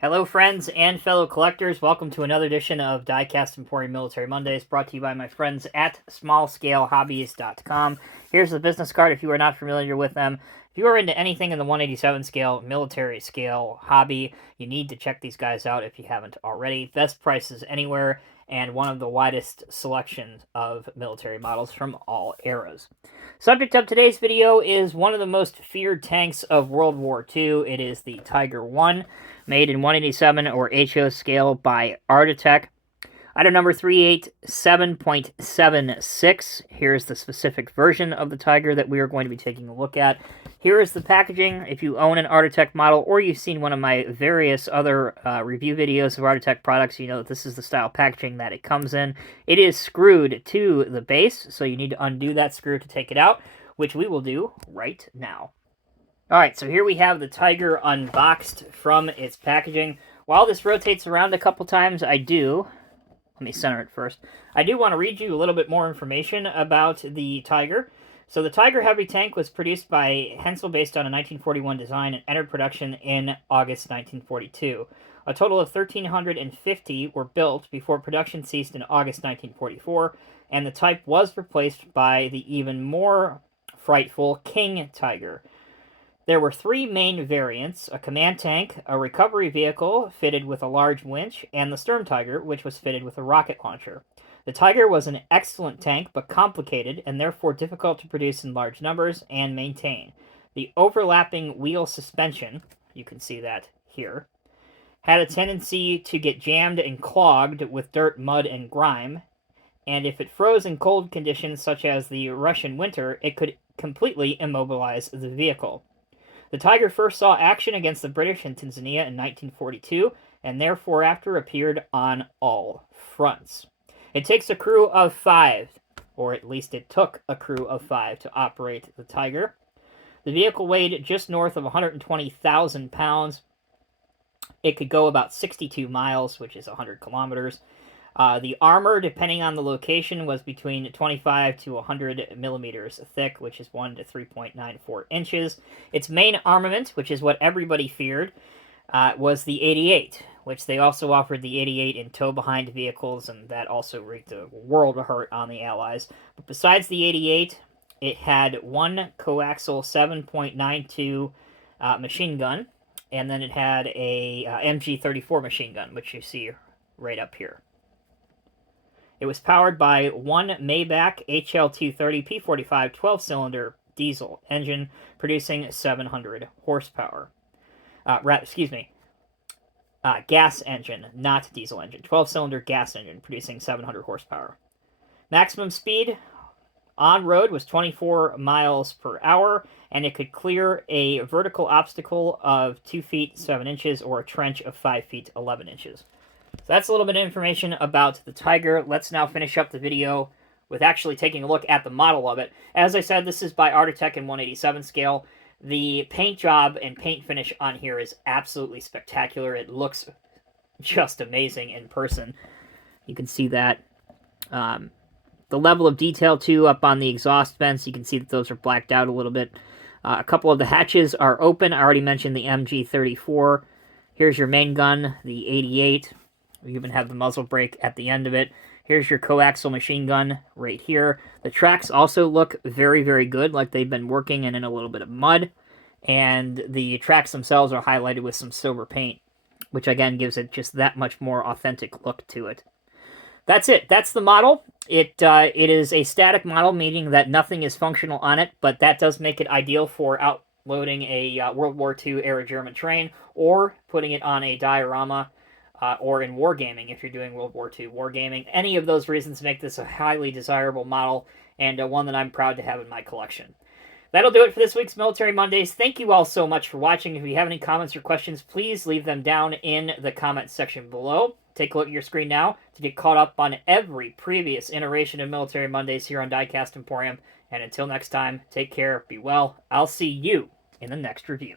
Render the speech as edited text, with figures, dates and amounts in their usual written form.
Hello, friends and fellow collectors. Welcome to another edition of Diecast Emporium Military Mondays, brought to you by my friends at smallscalehobbies.com. Here's the business card if you are not familiar with them. If you are into anything in the 187 scale, military scale, hobby, you need to check these guys out if you haven't already. Best prices anywhere, and one of the widest selections of military models from all eras. Subject of today's video is one of the most feared tanks of World War II. It is the Tiger I, made in 187 or HO scale by Artitec. Item number 387.76. Here's the specific version of the Tiger that we are going to be taking a look at. Here is the packaging. If you own an Artitec model or you've seen one of my various other review videos of Artitec products, you know that this is the style packaging that it comes in. It is screwed to the base, so you need to undo that screw to take it out, which we will do right now. Alright, so here we have the Tiger unboxed from its packaging. While this rotates around a couple times, let me center it first. I do want to read you a little bit more information about the Tiger. So the Tiger Heavy Tank was produced by Hensel based on a 1941 design and entered production in August 1942. A total of 1,350 were built before production ceased in August 1944, and the type was replaced by the even more frightful King Tiger. There were three main variants: a command tank, a recovery vehicle fitted with a large winch, and the Sturm Tiger, which was fitted with a rocket launcher. The Tiger was an excellent tank, but complicated, and therefore difficult to produce in large numbers and maintain. The overlapping wheel suspension, you can see that here, had a tendency to get jammed and clogged with dirt, mud, and grime, and if it froze in cold conditions such as the Russian winter, it could completely immobilize the vehicle. The Tiger first saw action against the British in Tanzania in 1942, and therefore after appeared on all fronts. It takes a crew of 5, or at least it took a crew of 5 to operate the Tiger. The vehicle weighed just north of 120,000 pounds. It could go about 62 miles, which is 100 kilometers. The armor, depending on the location, was between 25 to 100 millimeters thick, which is 1 to 3.94 inches. Its main armament, which is what everybody feared, was the 88, which they also offered the 88 in tow-behind vehicles, and that also wreaked a world of hurt on the Allies. But besides the 88, it had one coaxial 7.92 machine gun, and then it had a MG-34 machine gun, which you see right up here. It was powered by one Maybach HL230 P45 12-cylinder diesel engine, producing 700 horsepower. Gas engine, not diesel engine. 12-cylinder gas engine, producing 700 horsepower. Maximum speed on road was 24 miles per hour, and it could clear a vertical obstacle of 2 feet 7 inches or a trench of 5 feet 11 inches. So that's a little bit of information about the Tiger. Let's now finish up the video with actually taking a look at the model of it. As I said, this is by Artitec in 187 scale. The paint job and paint finish on here is absolutely spectacular. It looks just amazing in person. You can see that. The level of detail, too, up on the exhaust vents, you can see that those are blacked out a little bit. A couple of the hatches are open. I already mentioned the MG-34. Here's your main gun, the 88. We even have the muzzle brake at the end of it. Here's your coaxial machine gun right here. The tracks also look very, very good, like they've been working in a little bit of mud. And the tracks themselves are highlighted with some silver paint, which again gives it just that much more authentic look to it. That's it. That's the model. It is a static model, meaning that nothing is functional on it, but that does make it ideal for outloading a World War II era German train or putting it on a diorama. Or in wargaming, if you're doing World War II wargaming. Any of those reasons make this a highly desirable model, and one that I'm proud to have in my collection. That'll do it for this week's Military Mondays. Thank you all so much for watching. If you have any comments or questions, please leave them down in the comments section below. Take a look at your screen now to get caught up on every previous iteration of Military Mondays here on Diecast Emporium. And until next time, take care, be well. I'll see you in the next review.